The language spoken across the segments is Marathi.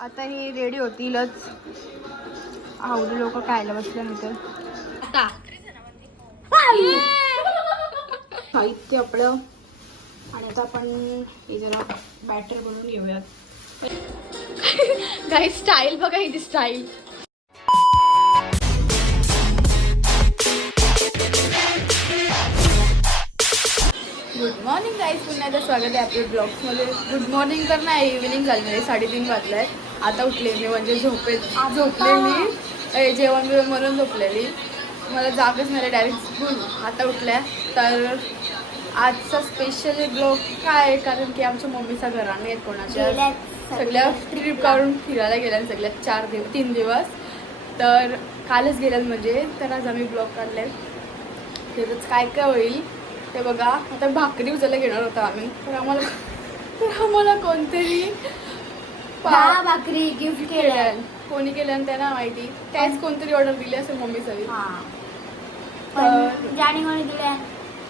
आता हे रेडी होतीलच. आवडी लोक खायला बसल्यानंतर आता. साहित्य आपलं. आणि आता आपण हे जरा बॅटर बनवून घेऊयात. काही स्टाईल बघा ही स्टाईल गुड मॉर्निंग गाईज पुन्हा एकदा स्वागत आहे आपल्या ब्लॉग्समध्ये गुड मॉर्निंग तर नाही इव्हिनिंग झाली आहे साडेतीन वाजले. आहे आता उठले मी म्हणजे झोपे झोपले मी. जेवण बिवण म्हणून झोपलेली. मला जागच नाही डायरेक्ट स्कूल आता उठल्या. तर आजचा स्पेशल ब्लॉग काय? आहे कारण की आमच्या मम्मीचा घराने आहेत कोणाच्या? सगळ्या ट्रिप काढून फिरायला गेल्या सगळ्या चार दिवस तीन दिवस. तर कालच गेल्यात म्हणजे. तर आज आम्ही ब्लॉग काढले त्याच काय काय होईल? ते बघा. आता भाकरी उचलायला घेणार होता आम्ही. तर आम्हाला तर आम्हाला कोणतरी दहा भाकरी गिफ्ट केल्यान कोणी केल्यान त्यांना माहिती. त्याच कोणतरी ऑर्डर दिली असेल मम्मी सगळी. हा. तर- ज्याने कोणी दिल्या.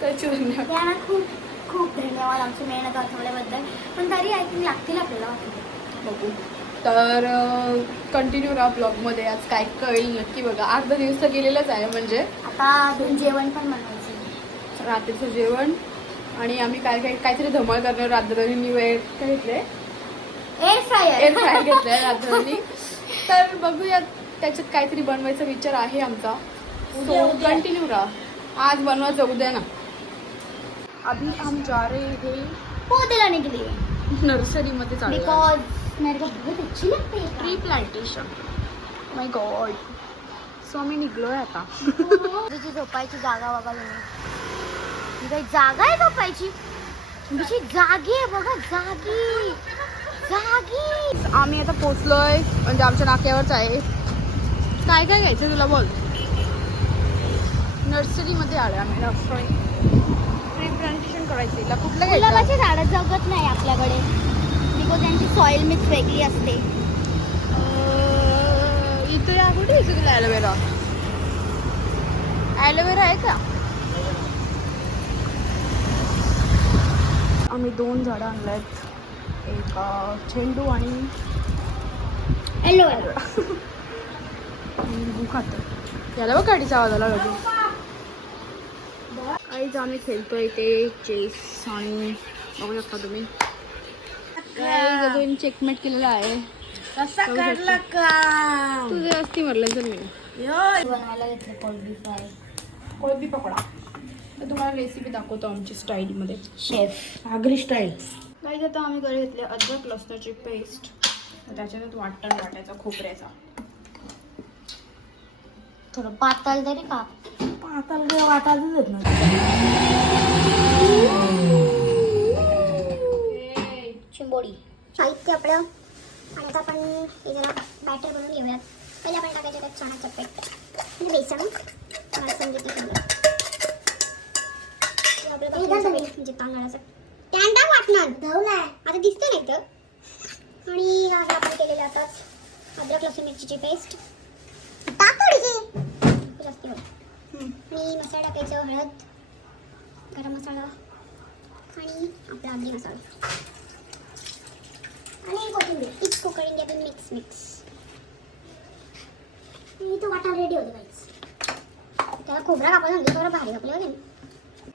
त्यांना खूप खूप धन्यवाद आमची मेहनत वाचवल्याबद्दल. पण तरी आय थिंक लागतील आपल्याला वाटतं. बघू. तर कंटिन्यू राहा ब्लॉगमध्ये आज काय कळेल नक्की बघा. अर्धा दिवस तर गेलेलाच आहे म्हणजे. आता अजून जेवण पण बनवायचं रात्रीचं जेवण. आणि आम्ही काय काय काहीतरी धमाल करणार रात्री मी वेळ काय घेतले एअर फ्रायर एअर फ्राय घेतलाय रात्री तर बघूया त्याच्यात काहीतरी बनवायचा विचार आहे आमचा. कंटिन्यू राहा. आज बनवायचं उद्या ना. अभी हम जा रहे हैं. पौधे लाने के लिए. नर्सरी मध्ये चालू बिकॉज मेरे को बहुत अच्छी लगती है. Tree plantation my god so आम्ही निघलोय आता. तुझी झोपायची जागा बघा तुम्ही. ही जागा आहे झोपायची. तुमची जागी आहे बघा जागी. आम्ही आता पोचलोय म्हणजे आमच्या नाक्यावरच आहे. काय काय घ्यायचं तुला बोल. नर्सरीमध्ये आलोय आम्ही. नर्सरी. प्लांटेशन करायचं हिला कुठलं घ्यायचं झाडं जगत नाही आपल्याकडे. बिकॉज त्यांची सॉइल मिक्स वेगळी असते. इथं या कुठे घ्यायचं तुला ॲलोवेरा ॲलोवेरा आहे का? आम्ही दोन झाडं आणलेत एक झेंडू आणि लिंबू खातो. याला बघ गाडीचा आवाज आला लगेच. काहीच आम्ही खेळतोय ते चेस आणि बघू शकता तुम्ही. अजून चेकमेट केलेला आहे. कसा. काढला का तुझे असती म्हटलं तर मी. बनवायला घेतलं फ्राय. कोळंबी पकोडा. तर तुम्हाला रेसिपी दाखवतो आमची स्टाईलमध्ये शेफ आगरी स्टाईल काही आता आम्ही घरी घेतले अद्रक लसणाची पेस्ट त्याच्यात वाटण वाटायचा खोबऱ्याचा. थोडं पातळ तरी का पाताला वाटायचं देत ना चिंबोडी साहित्य आपलं. आणि आता आपण हे जरा बॅटर बनवून घेऊयात. पहिले आपण टाकायचं त्यात चणाचं पीठ आणि बेसन. समजा आपलं म्हणजे तांदळाचं. वाटणार धवलाय आता दिसतं नाही तर आणि आज आपण केलेलं आताच अद्रक लसूण मिरचीची पेस्ट थोडीशी जास्त आणि मसाला टाकायचं हळद गरम मसाला आणि आपला आगरी मसाला. आणि कोथिंबीर. कुकरिंग घ्या मिक्स मिक्स आणि तो वाटा रेडी होते गाईज त्याला खोबरा कापला म्हणजे थोडं भारी कापलं होते.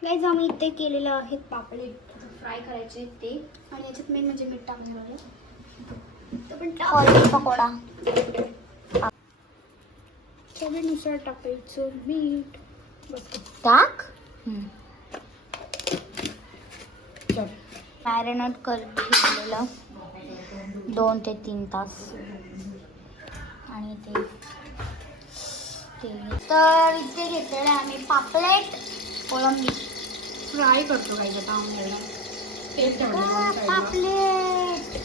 गाईज आम्ही इथे केलेलं आहे पापलेट. फ्राय करायचे ते. आणि याच्यात मेन म्हणजे मीठ टाकणार आहे. तो पण कोलबी पकोडा. चवीनुसार टाकायचं मीठ. बस. टाक? चल. मॅरिनेट करून दोन ते तीन तास. आणि ते ते तर इथे घेतलेलं आहे आम्ही पापलेट कोळंबी. फ्राय करतो काही आता आम्हाला तेल. पापलेट.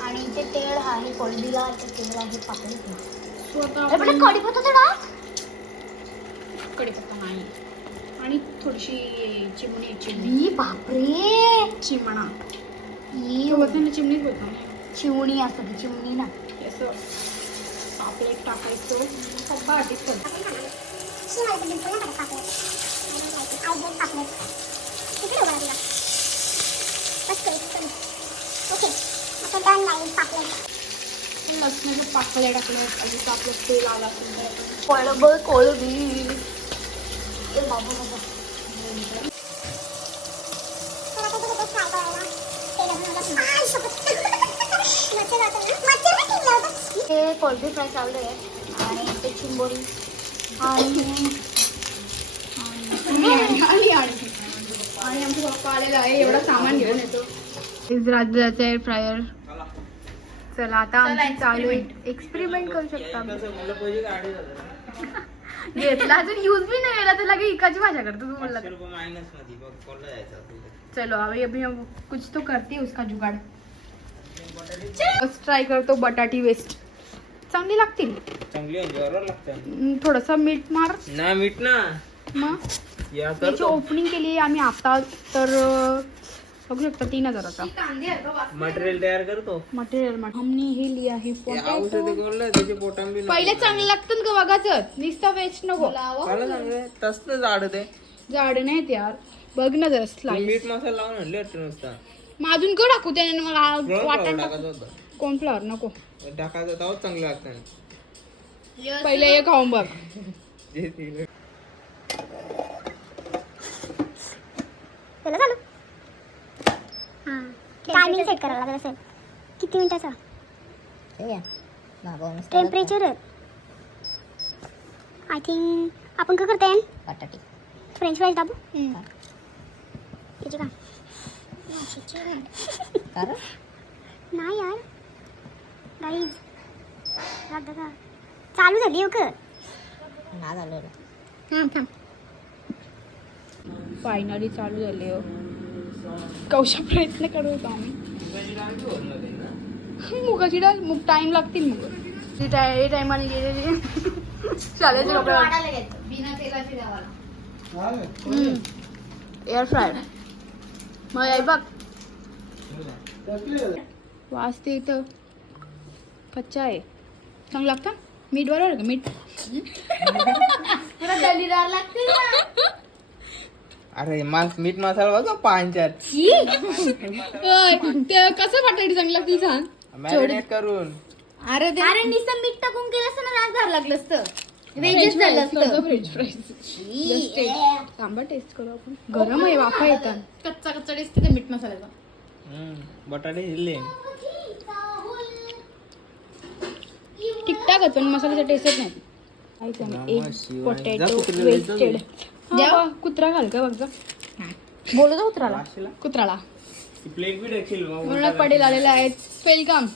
आणि इथे तेल आहे कोळंबीला इथे तेल आहे पापलेट आपण- कढीपत्ता कढीपत्ता नाही. आणि थोडीशी चिमणी चिमणी. बापरे. चिमणा. तो बोलतो ना चिमणीच ना. चिवणी असं ती चिमणी ना. असं पापलेट टाकायचं पप्पा आधीच ना पापलेट. पापलेट किती उभा तुला बस करू ओके आता डन नाही पापलेट. लसणाचे पाकळ्या टाकल्या आणि आपलं तेल आला पळबळ कोळबी बाबा. हे फ्राय चालू आहे आणि ते चिंबोरी. आणि आणि आणि आमचा पप्पा आलेला आहे एवढं सामान घेऊन येतो. राजाचं एअर फ्रायर चला आता आमची चालू आहे. एक्सपेरिमेंट करू शकता आम्ही. घेतला अजून यूज बी नाही केला तर लगे इकाची भाषा करतो तू तर. चलो अभी अभी हम कुछ तो करते हैं उसका जुगाड़. ट्राय करतो बटाटी वेस्ट चांगली लागतील. चांगली थोडंसं मीठ मार. ना मीठ ना. मग? या याची ओपनिंग केली आम्ही आता तर बघू शकता तीन हजाराचा. मटेरियल तयार करतो. मटेरियल हमने हे लिया आहे पहिले चांगलं लागतं का बघाचं नुसतं वेस्ट नको. तसलं झाड ते. जाड नाही ते यार बघ ना जरा स्लाइस मीठ मसाला लावून आणले नुसता. मग अजून का टाकू त्याने मला फ्लॉवर वाटण होतं. कॉर्नफ्लॉवर नको. टाकायचं तेव्हाच चांगलं लागतं पहिले हे खाऊन बघ. चालू हां. टायमिंग सेट करायला लागेल असेल किती मिनिटाचा? टेम्परेचर आय थिंक आपण काय करताय? बटाटे. फ्रेंच फ्राईज दाबू? याची का? नाही यार. गाईज का? चालू झाली हो का ना झालं. हां थांब. फायनली चालू झाले हो. कौशा प्रयत्न करत होतो आम्ही. मुगाची डाळ मुग टाइम लागतील मुग. ती टाय टायमाने गेलेली शाळेचे कपडे बिना तेलाची द्यावाला एअर फ्राय मग आहे बघ. वास ते इथं. कच्चा आहे. चांगलं लागतं? मीठ बरोबर का? मीठ? लागते ना. अरे मास मीठ मसाला बघा ते कसं बटाटी चांगलं लागतील सांग. मॅरिनेट करून. अरे ते अरे नुसतं मीठ टाकून केलं असतं ना राग धार लागलं असतं. वेगळंच झालं असतं. फ्रेंच फ्राईज टेस्ट करू आपण. गरम आहे वाफा येतात. कच्चा कच्चा टेस्ट ते मीठ मसाल्याचा. हम्म, बटाटे ठीकठाकच पण मसाल्याचा टेस्टच नाही. पोटॅटो वेस्टेड जाऊ. कुत्रा घाल का बघ जा. बोलतो कुत्राला? कुत्राला ती प्लेट बी देखील बा, म्हणून पडेल आलेला आहे वेलकम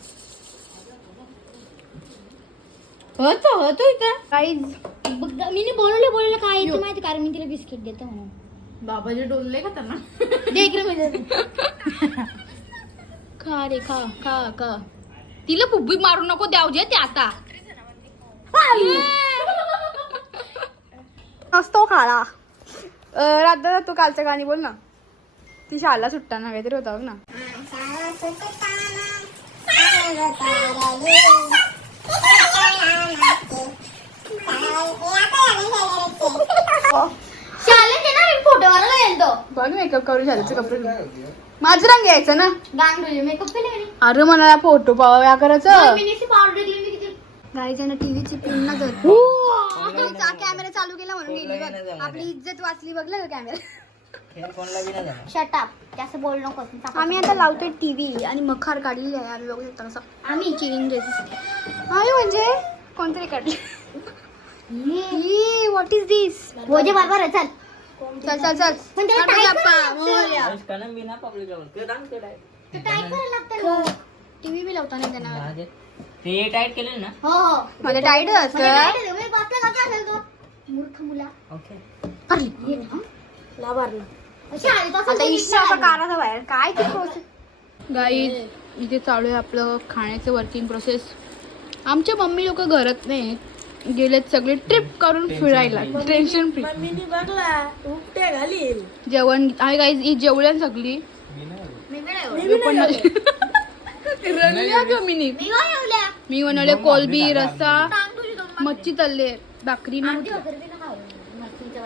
होतो होतो इथं. काहीच मी बोलवलं बोलवलं काय येतं माहिती कारण मी तिला बिस्किट देते म्हणून. बाबाचे डोलले का त्यांना? दे इकडे मी देते. खा रे खा खा खा. तिला पुब्बी मारू नको द्याव जे ते आता. असतो खाला. राधा तू कालच्या गाणी बोल ना. ती शाळा सुट्टाना काहीतरी होता बघ ना. शाळेत आहे ना मी फोटो मारायला गेलतो. बघ मेकअप कपडे माझं रंग यायचं ना. मेकअप केले अरे मला फोटो पावा करायचं. पावडर गाईच्या टीव्हीची पिन ना जर. म्हणून गेली बघ. आपली इज्जत वाचली बघलं का कॅमेरा शटअप जास्त बोल नको आम्ही आता लावतोय टीव्ही आणि मखार काढलेली आहे. आम्ही बघू शकता कसं आम्ही चिरिंग ड्रेसेस आम्ही म्हणजे कोणतरी काढले. व्हॉट इज दिस भोजे बरोबर चल. चल चल चल. पण टीव्ही बी लावता नाही त्यांना. ते टाईट केलं ना? हो हो. माझं टाईट म्हणजे असतं मूर्ख मुला. ओके. अशी आली तसं आता. काराचा बाहेर. काय ते प्रोसेस गाईज इथे चालू आहे आपलं खाण्याचं वर्किंग प्रोसेस आमच्या मम्मी लोक घरात नाही. गेलेत सगळे ट्रिप करून फिरायला. टेन्शन फ्री जेवण आहे गाईज ही जेवल्या सगळी. मिनी. मी बनवले कोलबी रस्सा मच्छी तल्ले. भाकरी.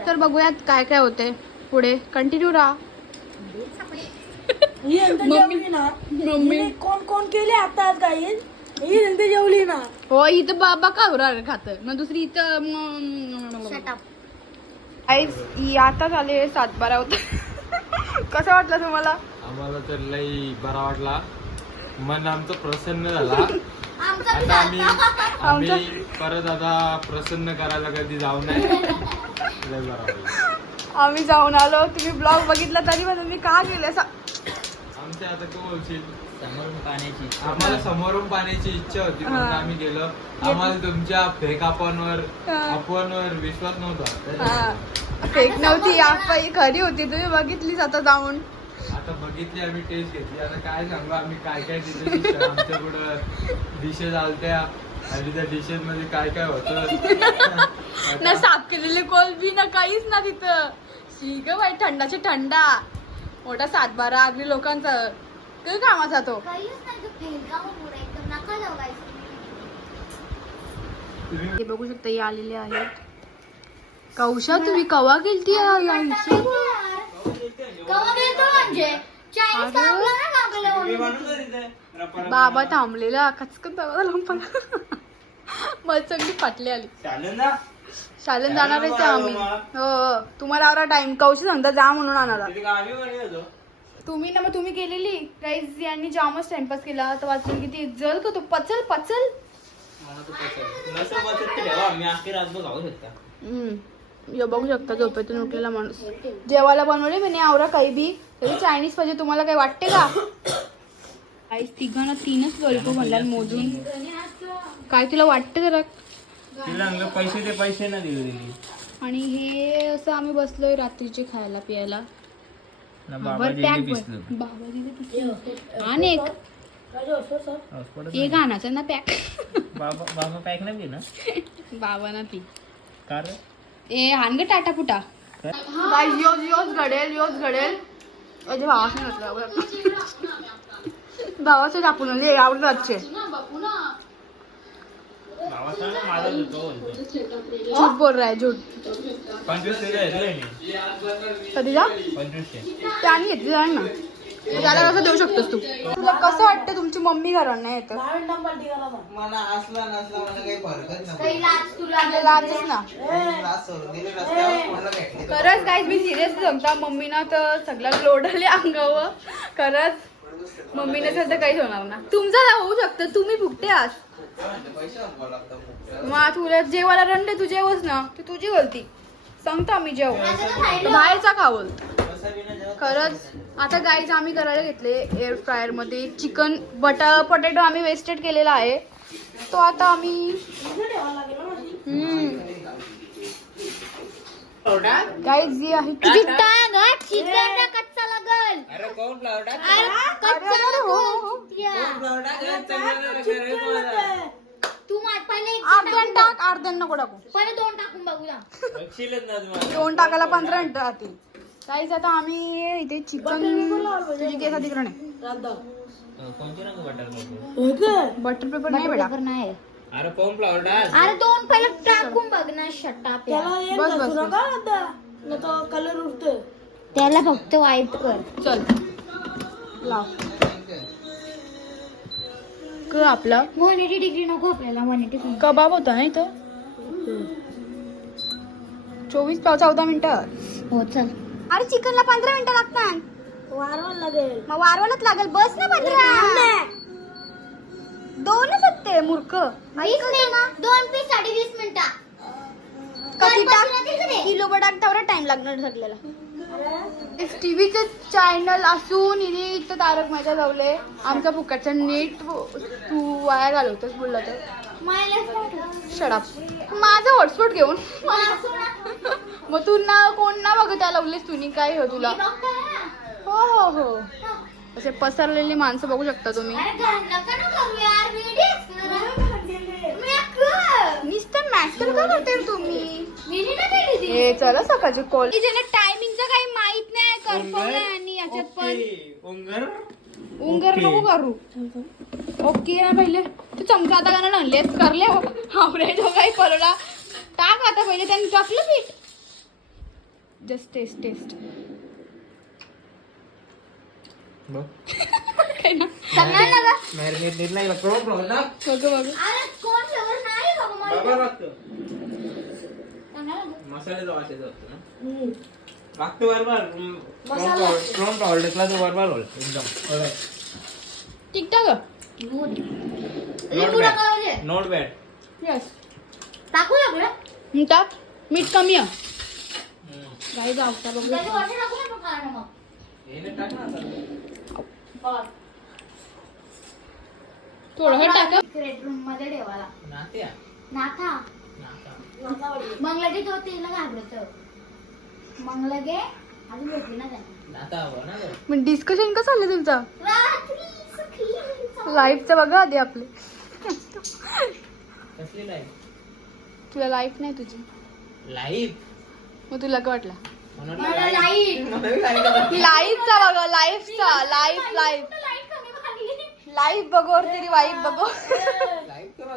तर बघूयात काय काय होते पुढे. कंटिन्यू राहा. मम्मी मम्मी कोण कोण केले आता आज गाईल जेवली ना. हो इथं बाबा का खात? मग दुसरी इथं आता झाले सातबारा होत. कसं वाटलं तुम्हाला? आम्हाला तर लई बरा वाटला. मन आमचं प्रसन्न झाला. आता आम्ही आम्ही परत आता प्रसन्न करायला कधी जाऊ नये लय बरा वाटला आम्ही जाऊन आलो. तुम्ही ब्लॉग बघितला तरी पण तुम्ही का गेले? असं आमच्या आता तू बोलशील? समोरून पाण्याची इच्छा आम्हाला समोरून पाण्याची इच्छा होती म्हणून हा. आम्ही गेलो. आम्हाला तुमच्या फेक अफवांवर हा. विश्वास नव्हता. हा. फेक नव्हती आपण खरी होती. तुम्ही बघितलीच आता जाऊन. आता बघितली आम्ही टेस्ट घेतली. आता काय सांगू आम्ही काय काय तिथे आमच्या पुढं डिशेस आलत्या. आणि त्या डिशेस मध्ये काय काय होतं? ना साफ केलेले कोलबी ना काहीच ना तिथं. शी ग बाई थंडाचे थंडा. मोठा सातबारा आगरी लोकांचा. काय कामाचा तो. हे बघू शकता हे आलेले आहेत. कौशा तुम्ही कवा गेलती यायची कवा गेलतो म्हणजे चायनीज का. आपल्याला लागलं बाबा थांबलेला. कचकन बाबा लंपण मला सगळी फाटली आली. चालेल ना शाळेत जाणारच आहे आम्ही. हो हो. तुम्हाला आवरा टाइम कौशी सांगता जा म्हणून आणाला तिथे आम्ही म्हणत होतो. तुम्ही ना मग तुम्ही केलेली गाईज यांनी जामच टाइमपास केला. तर वाचून किती जल का तो? पचल पचल. मला पसंत नसं ठेवा शकता हम्म. हे बघू शकता झोपेतून उठलेला माणूस. जेवायला बनवले मी आवरा काही बी. तरी चायनीज पाहिजे तुम्हाला काही वाटते का? काहीच तिघांना तीनच लॉलीपॉप म्हणला मोजून. काय तुला वाटतं जरा? पैसे ते पैसे ना दिले. आणि हे असं आम्ही बसलोय रात्रीचे खायला पियाला ना पॅक. आणि एक. एक आणायचं ना पॅक. बाबा बाबा पॅक नाही दिला बाबा ना ती कार ए हान ग टाटा फुटा. योज योज घडेल योज घडेल. नाही म्हटलं भावाचे टाकून आले आवडत आजचे. झूट बोल रहा है झूट कधी जा? पंचवीसशे. त्याने घेतली जाईल ना. त्याला कसं देऊ शकतोस तू. तुला कसं वाटतं तुमची मम्मी घरात नाही येतं मला असला नसला मला काही फरकच नाही काही लाज तुला तुला लाजच ना. लाज सोडून दिली रस्त्यावर कोणाला भेटले खरंच काय मी सिरियस सांगता मम्मीना तर सगळं लोड आले अंगावर. खरंच. मम्मीने तर काहीच होणार ना. तुमचं ना होऊ शकतं. तुम्ही फुकटे आहात. पैसे लागतं मग तुला जेवायला रंडे तू जेवच ना. ती तुझी गलती सांगता मी जेव बाहेरचा खावल खरंच आता गाईज आम्ही करायला घेतले एअर फ्रायरमध्ये चिकन बटर पोटॅटो आम्ही वेस्टेड केलेला आहे. तो आता आम्ही गाईज जी आहे तुझी चिकन कच्चा लागल अरे कोण फ्लावर कच्चा हो, हो. तू मा- पहिले एक अर्धन टाक अर्धन नको टाकू. पहिले दोन टाकून बघूया. दोन टाकायला पंधरा मिनिटं राहतील. गाईज आता आम्ही इथे चिकन तुझी केस तिकडे नाही. कोणती रंग बटर पेपर नाही बेटा. नाही. अरे कोण फ्लावर डाल? अरे दोन पहिले टाकून बघ ना शटा बस बस बस. त्याला फक्त वाईट कर. चल. लाव. क आपला. वन एटी डिग्री नको आपल्याला वन एटी कबाब होता ना इथं? चोवीस पाव चौदा मिनिटं. हो चल. अरे चिकनला पंधरा मिनिटं लागतात. वारवायला लागेल. मग वारवायलाच लागेल. बस ना पंधरा. दोनच आहेत ते मूर्ख. वीस मिनिट दोन पीस साडे वीस मिनिटा कधी टाक काल बटाक तेवढा टाइम लागणार सगळ्याला टीव्हीचं चॅनल असून हिने इथं तारक मेहता लावले. आमचा फुकटचं नेट तू वाया घालवतोस बोलला तर. शडाप माझा हॉटस्पॉट घेऊन. मग तू ना कोण ना बघ त्या लावलीस तुम्ही काय हो तुला? हो हो हो. असे पसरलेली माणसं बघू शकता तुम्ही. नुसतं मॅच तर का करते तुम्ही. हे चला सकाळचे कॉल ज्याला टायमिंगचं काही माहीत नाही कन्फर्म नाही आणि याच्यात पण. उंगर. उंगर नको करू. ओके ना पहिले. तू चमचा आता गाणं आणलेस करले हो. हावरे जो काही परोला टाक आता पहिले त्यांनी टाकलं पीठ. जस्ट टेस्ट टेस्ट बघ? मॅरिनेट नीट नाही ना बघ बघ. अरे कोण फ्लेवर मला. लागतं ना. लागतं बरोबर तो बरोबर होईल एकदम. ठीक ठाक Good. Not लिंबू bad. टाकावं. नॉट बॅड यस टाकू लागलं टाक. मीठ कमी आहे. काही जावता बघ. त्याची वाटी टाकू नका कारण मग. टाक ना आता. बरं. थोडं टाका. सिक्रेट रूममध्ये ठेवायला नाथा. नाता. मग लगे तो तिला घाबरत. मग लगे अजून भेटली ना त्यांना. मग डिस्कशन कसं चाललं तुमचं? रात्री सखी लाईफचं बघा आधी आपले. तुला लाईफ नाही तुझी. लाईफ मग तुला काय वाटलं? लाईफचा बघा लाईफचा लाईफ लाईफ लाईफ बघो तरी वाईफ बघो का?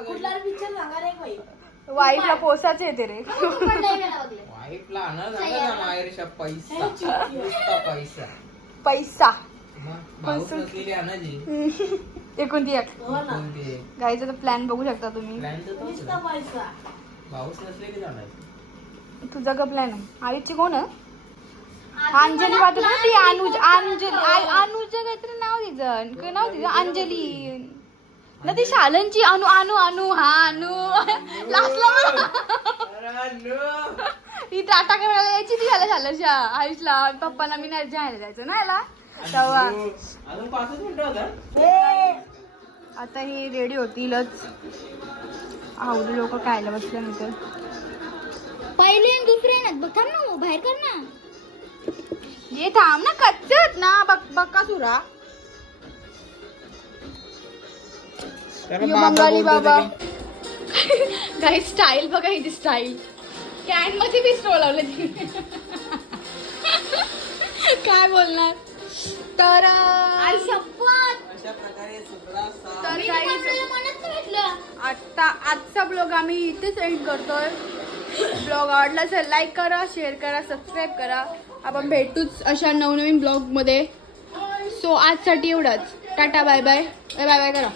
वाईफला पोसाचे येते रे. पण नाही गेला बघले वाईफला आणा जागा ना माहेरच्या पैसा. पैसा. पैसा. मग भाऊच नसलेली आणायची एकूण ती एक गाईचा तर प्लॅन बघू शकता तुम्ही. प्लॅन तर तोच ना. तुझा का प्लॅन आहे? आईची कोण? अंजली वाटत ना ती अनुज अंजली अनुज काहीतरी नाव तिचं काय नाव तिचं? अंजली ना ती शालनची अनु अनु अनु हा अनु. लास्टला ही टाटा करायला यायची ती याला शालनच्या आयुषला. पप्पांना मी नाही जायला जायचं ना याला. तेव्हा. आता ही रेडी होतीलच. आवडी लोक खायला बसल्या नंतर पहिले आणि दुसरे ना बघ थांब ना बाहेर कर ना. ये थांब ना कच्चे आहेत ना. बक बक्का सुरा. यो बंगाली बाबा. काही स्टाईल बघा ही स्टाईल कॅनमध्ये बी स्टोल लावलं तिने. काय बोलणार? तर अं, शपथ. अशा प्रकारे सुकडा सा तर आता आजचा ब्लॉग आम्ही इथेच एंड करतोय. ब्लॉग आवडला असेल लाईक करा शेअर करा सबस्क्राईब करा. आपण भेटूच अशा नवनवीन ब्लॉगमध्ये सो आजसाठी एवढंच. Tata bye bye bye bye करा.